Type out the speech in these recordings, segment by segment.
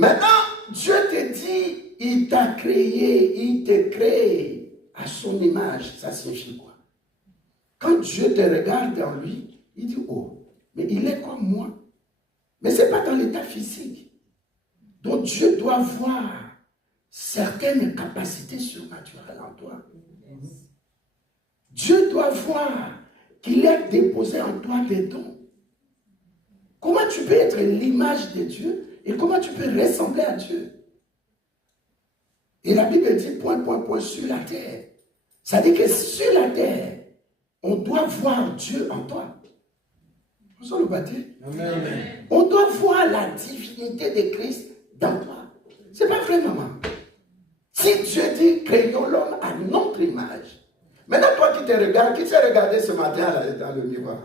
Maintenant, Dieu te dit, il t'a créé, il te crée à son image. Ça signifie quoi? Quand Dieu te regarde en lui, il dit, oh, mais il est comme moi. Mais ce n'est pas dans l'état physique. Donc Dieu doit voir certaines capacités surnaturelles en toi. Dieu doit voir qu'il a déposé en toi des dons. Comment tu peux être l'image de Dieu et comment tu peux ressembler à Dieu? Et la Bible dit point, sur la terre. Ça dit que sur la terre, on doit voir Dieu en toi. Vous le battez? Amen. On doit voir la divinité de Christ dans toi. C'est pas vrai, maman. Si Dieu dit créons l'homme à notre image. Maintenant, toi qui te regardes, qui t'es regardé ce matin là, dans le miroir?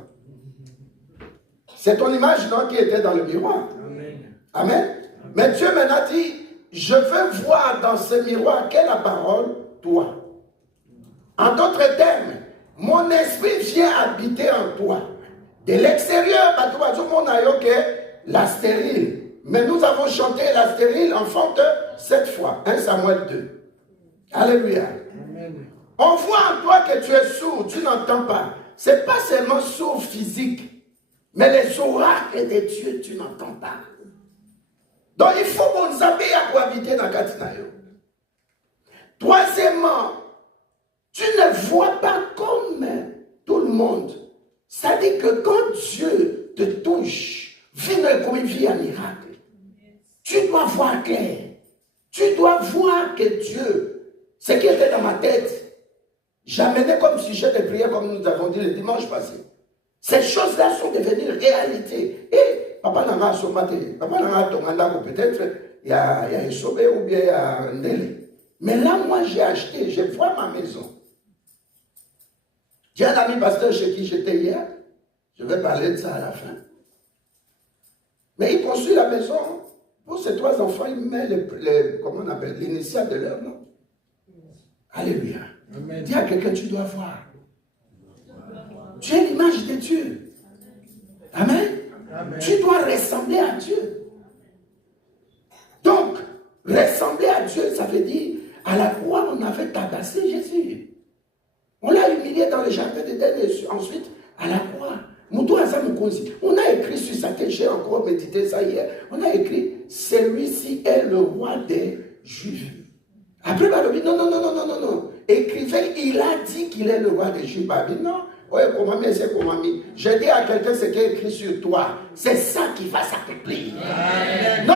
C'est ton image, non, qui était dans le miroir. Amen. Amen. Mais Dieu maintenant dit, je veux voir dans ce miroir quelle est la parole, toi. En d'autres termes, mon esprit vient habiter en toi. De l'extérieur, la stérile. Mais nous avons chanté la stérile enfante cette fois. 1 Samuel 2. Alléluia. Amen. On voit en toi que tu es sourd, tu n'entends pas. Ce n'est pas seulement sourd physique, mais les oracles de Dieu, tu n'entends pas. Donc il faut qu'on nous habille à cohabiter dans Katinayo. Troisièmement, tu ne vois pas comme tout le monde. Ça dit que quand Dieu te touche, vit un miracle. Tu dois voir clair. Tu dois voir que Dieu, ce qui était dans ma tête, j'amenais comme sujet de prière, comme nous avons dit le dimanche passé. Ces choses-là sont devenues réalité. Et papa n'a pas sommé, papa n'a pas tombé, peut-être il y a un sommé ou bien il y a un délai. Mais là, moi, j'ai acheté, je vois ma maison. J'ai un ami pasteur chez qui j'étais hier. Je vais parler de ça à la fin. Mais il construit la maison. Pour ces 3 enfants, il met comment on appelle, l'initiale de leur nom. Alléluia. Amen. Dis à quelqu'un, tu dois voir. Tu es l'image de Dieu. Amen. Amen. Tu dois ressembler à Dieu. Donc, ressembler à Dieu, ça veut dire, à la croix, on avait tabassé Jésus. On l'a humilié dans le jardin d'Éden et ensuite, à la croix. On a écrit sur sa tête, j'ai encore médité ça hier, on a écrit, celui-ci est le roi des Juifs. Après, on a dit, non. Écrivez, il a dit qu'il est le roi des Juifs. Non, ouais, c'est comment. Je dis à quelqu'un ce qui est écrit sur toi, c'est ça qui va s'accomplir. Non,